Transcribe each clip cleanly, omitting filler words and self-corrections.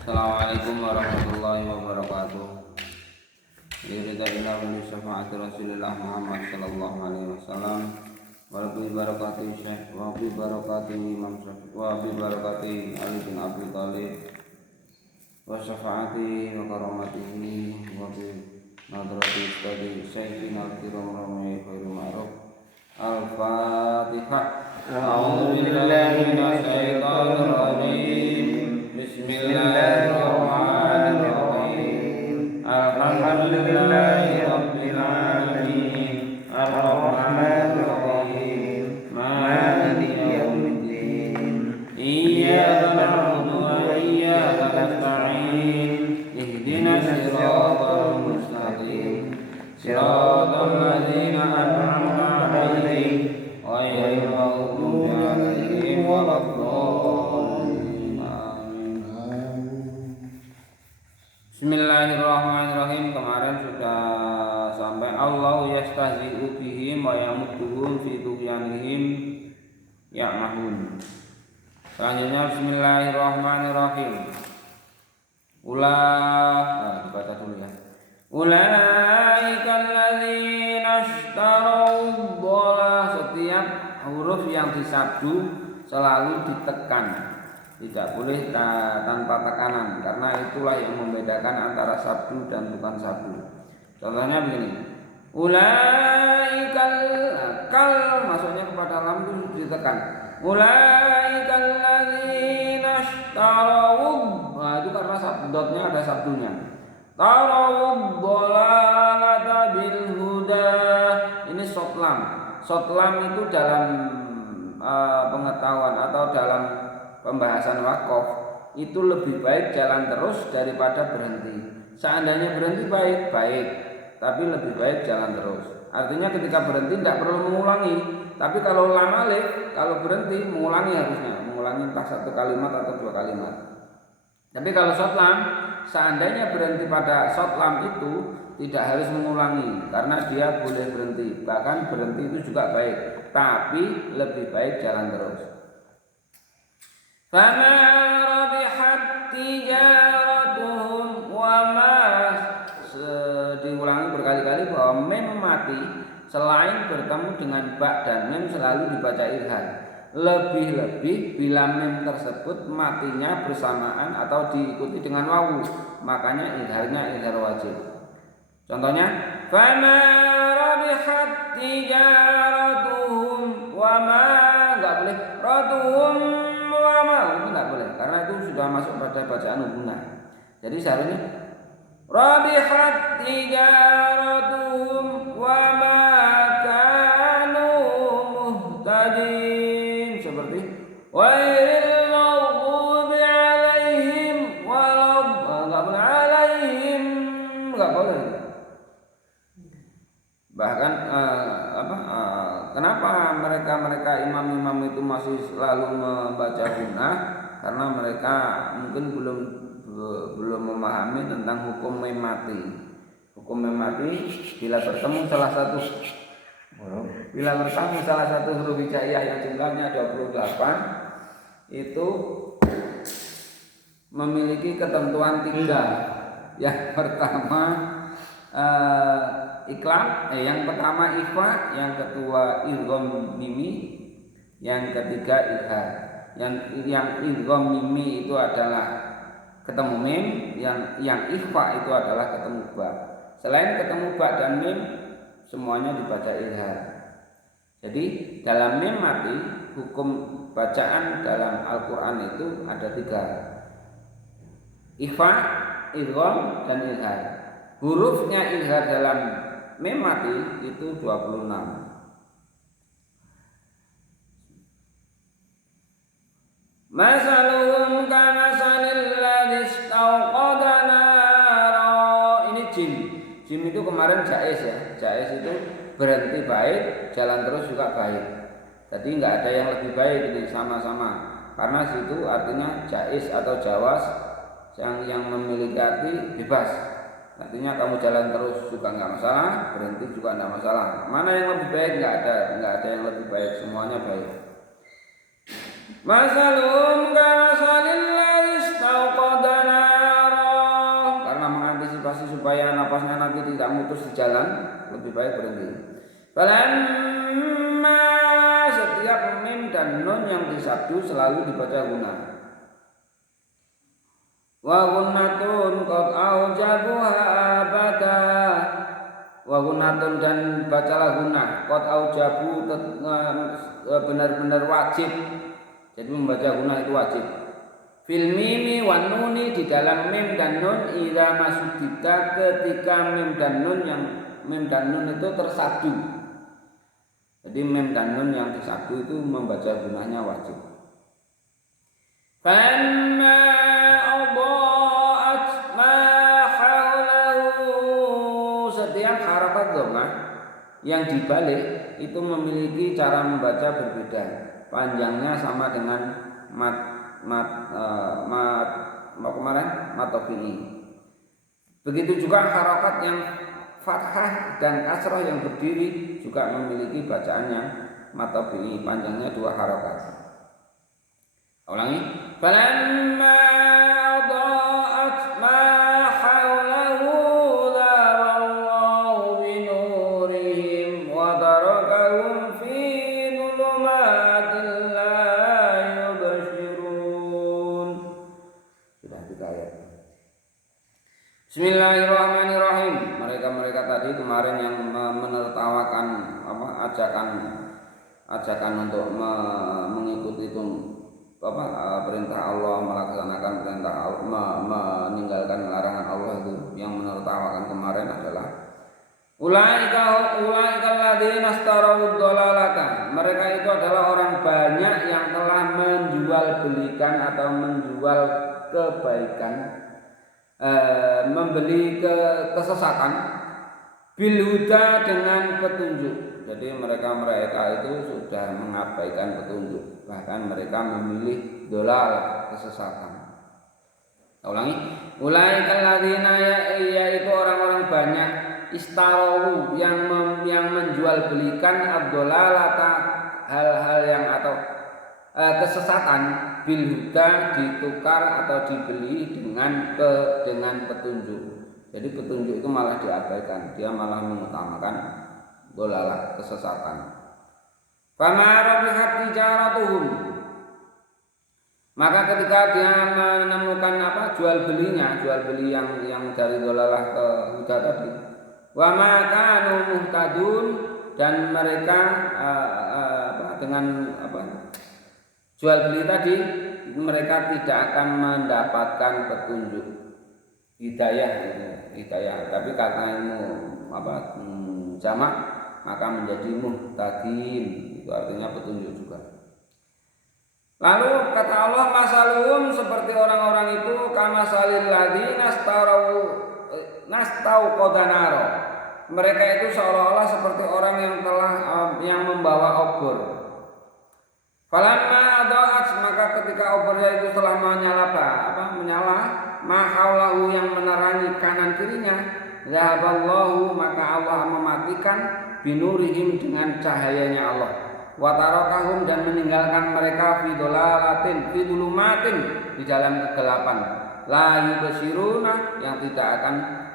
Assalamualaikum warahmatullahi wabarakatuh. Biridillah wa syafaati Rasulillah Muhammad sallallahu alaihi wasallam. Wa bi barakati Syekh wa bi barakati Imam Syafi'i wa bi barakati Ali bin Abi Thalib wa syafaati wa karamatihi wa bi nadrati Ustadi Syekhina al-kiram Rami Khairul Ma'ruf. Al-Fatihah. A'udzu billahi minasy syaithanir rajim. Bismillahirrahmanirrahim. Alhamdulillahi rabbil alamin. Ar-Rahmanir Rahim. Maliki yaumiddin. Iyyaka na'budu wa iyyaka nasta'in. Ihdinas siratal mustaqim. Siratal ladzina an'amta 'alaihim ghairil maghdubi 'alaihim waladdallin. Bismillahirrahmanirrahim. Kemarin sudah sampai Allah yastahzi'u bihim wa yamudduhum fi tughyanihim ya'mahun. Selanjutnya bismillahirrahmanirrahim. Dibaca dulu ya. Ulaikal ladzina ishtarau dhalah. Setiap huruf yang disabdu selalu ditekan. Tidak boleh tanpa tekanan, karena itulah yang membedakan antara sabdu dan bukan sabdu. Contohnya begini, ulaikal, kal masuknya kepada lam itu ditekan. Ulaikal ladzina ishtarau, itu karena dotnya ada sabdunya. Tarau dhalalata bil huda. Ini sotlam. Sotlam itu dalam pengetahuan atau dalam pembahasan wakaf itu lebih baik jalan terus daripada berhenti. Seandainya berhenti baik, tapi lebih baik jalan terus. Artinya ketika berhenti tidak perlu mengulangi. Tapi kalau lam alif, kalau berhenti mengulangi harusnya, mengulangi entah satu kalimat atau dua kalimat. Tapi kalau shotlam, seandainya berhenti pada shotlam itu tidak harus mengulangi karena dia boleh berhenti. Bahkan berhenti itu juga baik, tapi lebih baik jalan terus. Fama rabihat tijaratuhum wa ma, diulangi berkali-kali bahwa mem mati selain bertemu dengan ba dan mem selalu dibaca idgham. Lebih-lebih bila mem tersebut matinya bersamaan atau diikuti dengan wawu, makanya idghamnya idgham wajib. Contohnya fama rabihat tijaratuhum wa ma, enggak boleh ratuhum itu tidak boleh karena itu sudah masuk pada bacaan hubungan. Jadi seharusnya rabihat tijaratuhum wa ma kanu muhtadin, seperti ghairil maghdubi 'alaihim enggak boleh 'alaihim, enggak boleh. Bahkan kenapa mereka imam-imam itu masih selalu membaca gunnah? Karena mereka mungkin belum memahami tentang hukum mem mati. Hukum mem mati bila bertemu salah satu huruf hijaiyah yang jumlahnya 28 itu memiliki ketentuan 3. Yang pertama yang pertama ikhfa, yang kedua idgham mimi, yang ketiga idgham. Yang idgham mimi itu adalah ketemu mim, yang ikhfa itu adalah ketemu ba. Selain ketemu ba dan mim, semuanya dibaca idgham. Jadi dalam mim mati, hukum bacaan dalam Al-Qur'an itu ada 3. Ikhfa, idgham, dan idgham. Hurufnya idgham dalam mim mati itu 26. Masaluhum kamasalil ladzi istauqada nara. Ini jim. Jim itu kemarin jaiz ya. Jaiz itu berhenti baik, jalan terus juga baik. Jadi enggak ada yang lebih baik, ini sama-sama. Karena situ artinya jaiz atau jawas, yang memiliki arti bebas. Artinya kamu jalan terus juga nggak masalah, berhenti juga nggak masalah. Mana yang lebih baik? Nggak ada yang lebih baik, semuanya baik. Masalum kamasalil ladzi istauqada nara. Karena mengantisipasi supaya napasnya nanti tidak mutus di jalan, lebih baik berhenti. Falamma, setiap mim dan nun yang disabdu selalu dibaca guna. Wa gunnatun qad aujabuha abada. Wa gunnatun, dan bacalah guna. Qad aujabu, benar-benar wajib. Jadi membaca guna itu wajib. Fil mimi wan nuni, di dalam mim dan nun, idza masudita, ketika mim dan nun itu tersadu. Jadi mim dan nun yang disadu itu membaca gunanya wajib. Famma adaa'at ma haulahu, setiap harakat dhammah yang dibalik itu memiliki cara membaca berbeda. Panjangnya sama dengan mat ini. Begitu juga harakat yang fathah dan kasrah yang berdiri juga memiliki bacaannya matobini, panjangnya 2 harakat. Ulangi. Falamma adaa'at ma haulahu dharallahu binurihim wa tarakahum fi dhulumatin la yubsirun. Sudah 3 ayat. Bismillahirrahmanirrahim. Mereka tadi kemarin yang menertawakan ajakan untuk mengikuti itu perintah Allah, melaksanakan perintah Allah, meninggalkan larangan Allah, itu yang menertawakan kemarin adalah ulaika alladzina istarau dhalalata. Mereka itu adalah orang banyak yang telah menjual belikan atau menjual kebaikan, membeli kesesatan bil huda, dengan petunjuk. Jadi mereka itu sudah mengabaikan petunjuk, bahkan mereka memilih dolal, kesesatan. Ulangi. Ulaikal ladzina, yaitu orang-orang banyak, istarau yang menjual belikan ad-dolalata, hal-hal yang atau kesesatan, bil huda, ditukar atau dibeli dengan petunjuk. Jadi petunjuk itu malah diabaikan, dia malah mengutamakan dolalah, kesesatan. Fama rabihat tijaratuhum, maka ketika dia menemukan jual beli yang dari dolalah ke huda tadi, wa ma kanu muhtadun, dan mereka dengan jual beli tadi mereka tidak akan mendapatkan petunjuk, hidayah, tapi karena ilmu jamak maka menjadi muhtadin, itu artinya petunjuk juga. Lalu kata Allah, masaluhum, seperti orang-orang itu, kamasalil ladzina nastau qadanaro. Mereka itu seolah-olah seperti orang yang membawa obor. Falamma adaa'at, maka ketika obornya itu telah menyala, mahaulahu, yang menerangi kanan kirinya, zahaballahu, maka Allah mematikan binurihim, dengan cahayanya Allah, wa tarakahum, dan meninggalkan mereka fi dhulumatin, di dalam kegelapan, la yubsiruna, yang tidak akan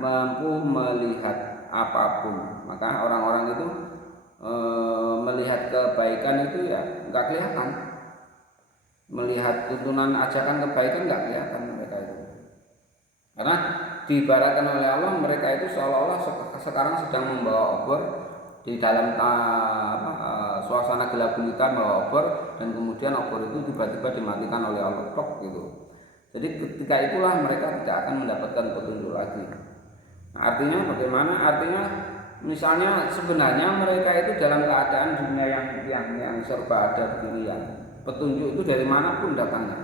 mampu melihat apapun. Maka orang-orang itu melihat kebaikan itu ya enggak kelihatan, melihat tuntunan ajakan kebaikan enggak kelihatan mereka itu, karena diibaratkan oleh Allah mereka itu seolah-olah sekarang sedang membawa obor di dalam suasana gelap gulita, membawa obor, dan kemudian obor itu tiba-tiba dimatikan oleh Allah, gitu. Jadi ketika itulah mereka tidak akan mendapatkan petunjuk lagi. Nah, artinya bagaimana? Artinya misalnya sebenarnya mereka itu dalam keadaan dunia yang serba ada beginian, petunjuk itu dari manapun datangnya.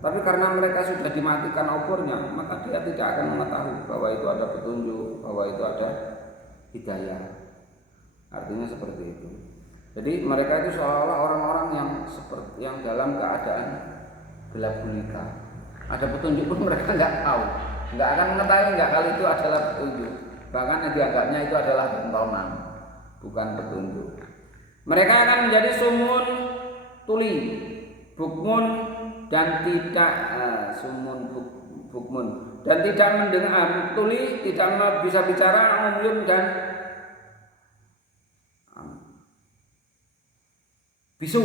Tapi karena mereka sudah dimatikan obornya, maka dia tidak akan mengetahui bahwa itu ada petunjuk, bahwa itu ada hidayah. Artinya seperti itu. Jadi mereka itu seolah-olah orang-orang yang dalam keadaan gelap gulita. Ada petunjuk pun mereka nggak tahu, nggak akan mengetahui nggak kalau itu adalah petunjuk. Bahkan dianggapnya itu adalah tontonan, bukan petunjuk. Mereka akan menjadi sumun tuli, bukmun dan tidak bukmun dan tidak mendengar, tuli tidak bisa bicara, umyun dan bisu.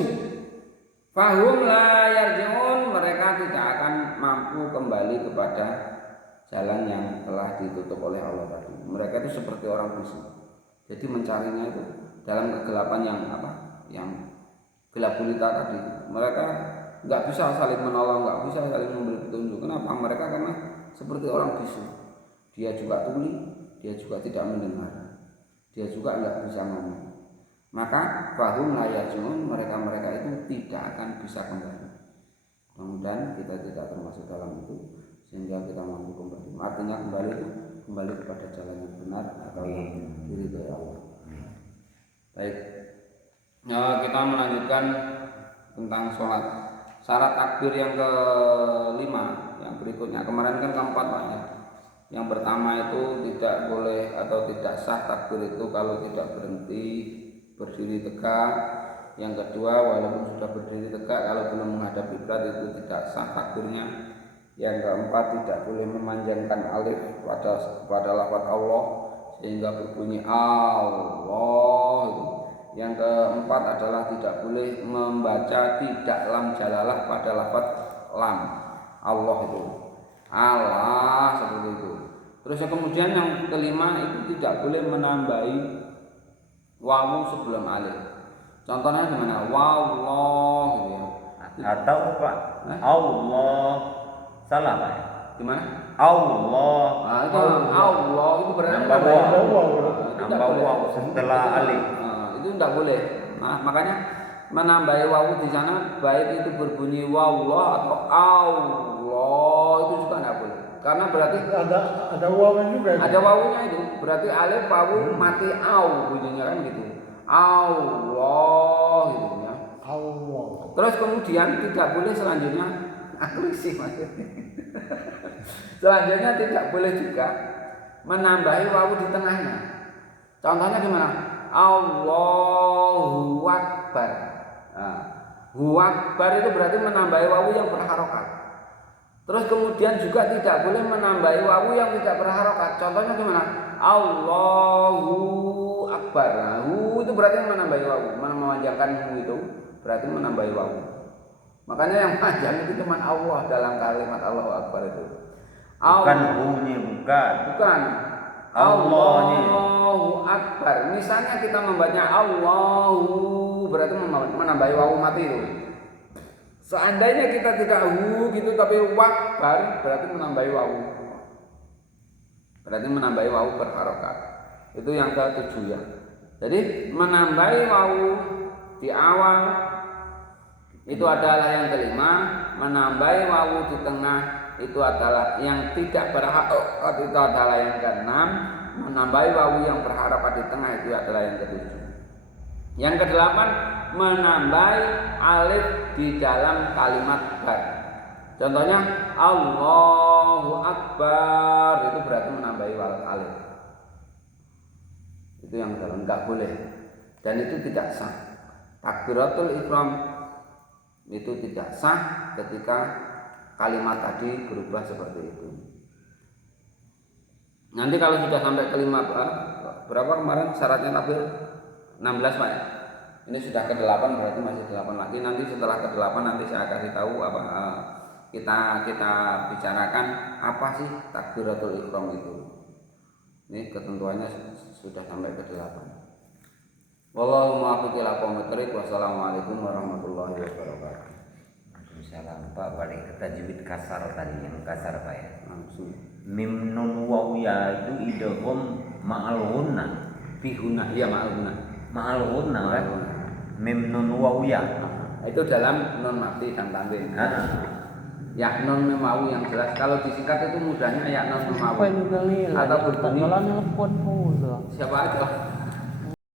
Fahum la yarji'un, mereka tidak akan mampu kembali kepada jalan yang telah ditutup oleh Allah tadi. Mereka itu seperti orang bisu. Jadi mencarinya itu dalam kegelapan yang yang gelap gulita tadi. Mereka nggak bisa saling menolong, nggak bisa saling memberi petunjuk. Kenapa? Mereka karena seperti orang bisu. Dia juga tuli, dia juga tidak mendengar, dia juga nggak bisa ngomong. Maka fahum la yarji'un, mereka itu tidak akan bisa kembali. Mudah-mudahan kita tidak termasuk dalam itu sehingga kita mampu kembali. Artinya kembali kepada jalan yang benar atau yang diridhoi Allah. Baik. Nah, kita melanjutkan tentang sholat. Syarat takbir yang kelima, yang berikutnya. Kemarin kan keempat Pak ya. Yang pertama itu tidak boleh atau tidak sah takbir itu kalau tidak berhenti berdiri tegak. Yang kedua, walaupun sudah berdiri tegak kalau belum menghadap kiblat itu tidak sah takbirnya. Yang keempat, tidak boleh memanjangkan alif pada lafaz Allah sehingga berbunyi Allah. Yang keempat adalah tidak boleh membaca tidak lam jalalah pada lafaz lam Allah itu. Allah seperti itu. Terus kemudian yang kelima itu tidak boleh menambahi wawu sebelum alif. Contohnya gimana? Wallah gitu ya. Atau Pak, Allah salah Pak. Gimana? Allah. Nah, itu Allah itu berarti nambah wawu setelah alif. Itu tidak boleh. Nah, makanya menambahi wawu di sana baik itu berbunyi wallah atau Allah itu juga tidak boleh. Karena berarti ada wawunya juga. Ada wawunya itu. Berarti alif wawu mati au bunyinya kan gitu. Allah gitu ya. Allah. Terus kemudian tidak boleh selanjutnya aklisih maksudnya. Selanjutnya tidak boleh juga menambahi wawu di tengahnya. Contohnya gimana? Allahu Akbar. Nah, Hu Akbar itu berarti menambahi wawu yang berharokat. Terus kemudian juga tidak boleh menambahi wawu yang tidak berharokat. Contohnya gimana? Allahu Akbar. Nah, hu itu berarti menambahi wawu. Memanjangkan hu itu berarti menambahi wawu. Makanya yang panjang itu cuma Allah dalam kalimat Allahu Akbar itu. Bukan hu-nya, bukan. Allahu Akbar. Misalnya kita membacanya Allahu berarti menambahi wawu mati itu. Seandainya kita tidak hu gitu tapi wakbar berarti menambahi wawu. Berarti menambahi wawu berharokat. Itu yang ke-7 ya. Jadi menambahi wawu di awal itu adalah yang kelima, menambahi wawu di tengah itu adalah yang tidak berharokat, itu adalah yang keenam, menambahi wawu yang berharokat di tengah itu adalah yang ke-7. Yang ke-8, menambahi alif di dalam kalimat bar. Contohnya Allahu Akbar itu berarti menambahi alif. Itu yang dalam enggak boleh. Dan itu tidak sah. Takbiratul ihram itu tidak sah ketika kalimat tadi berubah seperti itu. Nanti kalau sudah sampai kelima berapa kemarin syaratnya takbir? 16 Pak ya. Ini sudah ke-8 berarti masih 8 lagi. Nanti setelah ke-8 nanti saya kasih tahu apa kita bicarakan apa sih takbiratul ihram itu. Ini ketentuannya sudah sampai ke-8. Wallahu muwaffiq ila aqwamit thoriq. Wassalamualaikum warahmatullahi wabarakatuh. Waalaikumsalam Pak, balik ke tajwid kasar tadi yang kasar Pak ya. Langsung. Mim nun waw ya itu idgham ma'al gunnah. Fi gunnah ya ma'al gunnah. Ma'al gunnah. Mim nun waw ya. Itu dalam non mati dan tanwin. Ya non memawu yang jelas. Kalau disingkat itu mudahnya ya non memawu. Atau berbunyi. Siapa aja.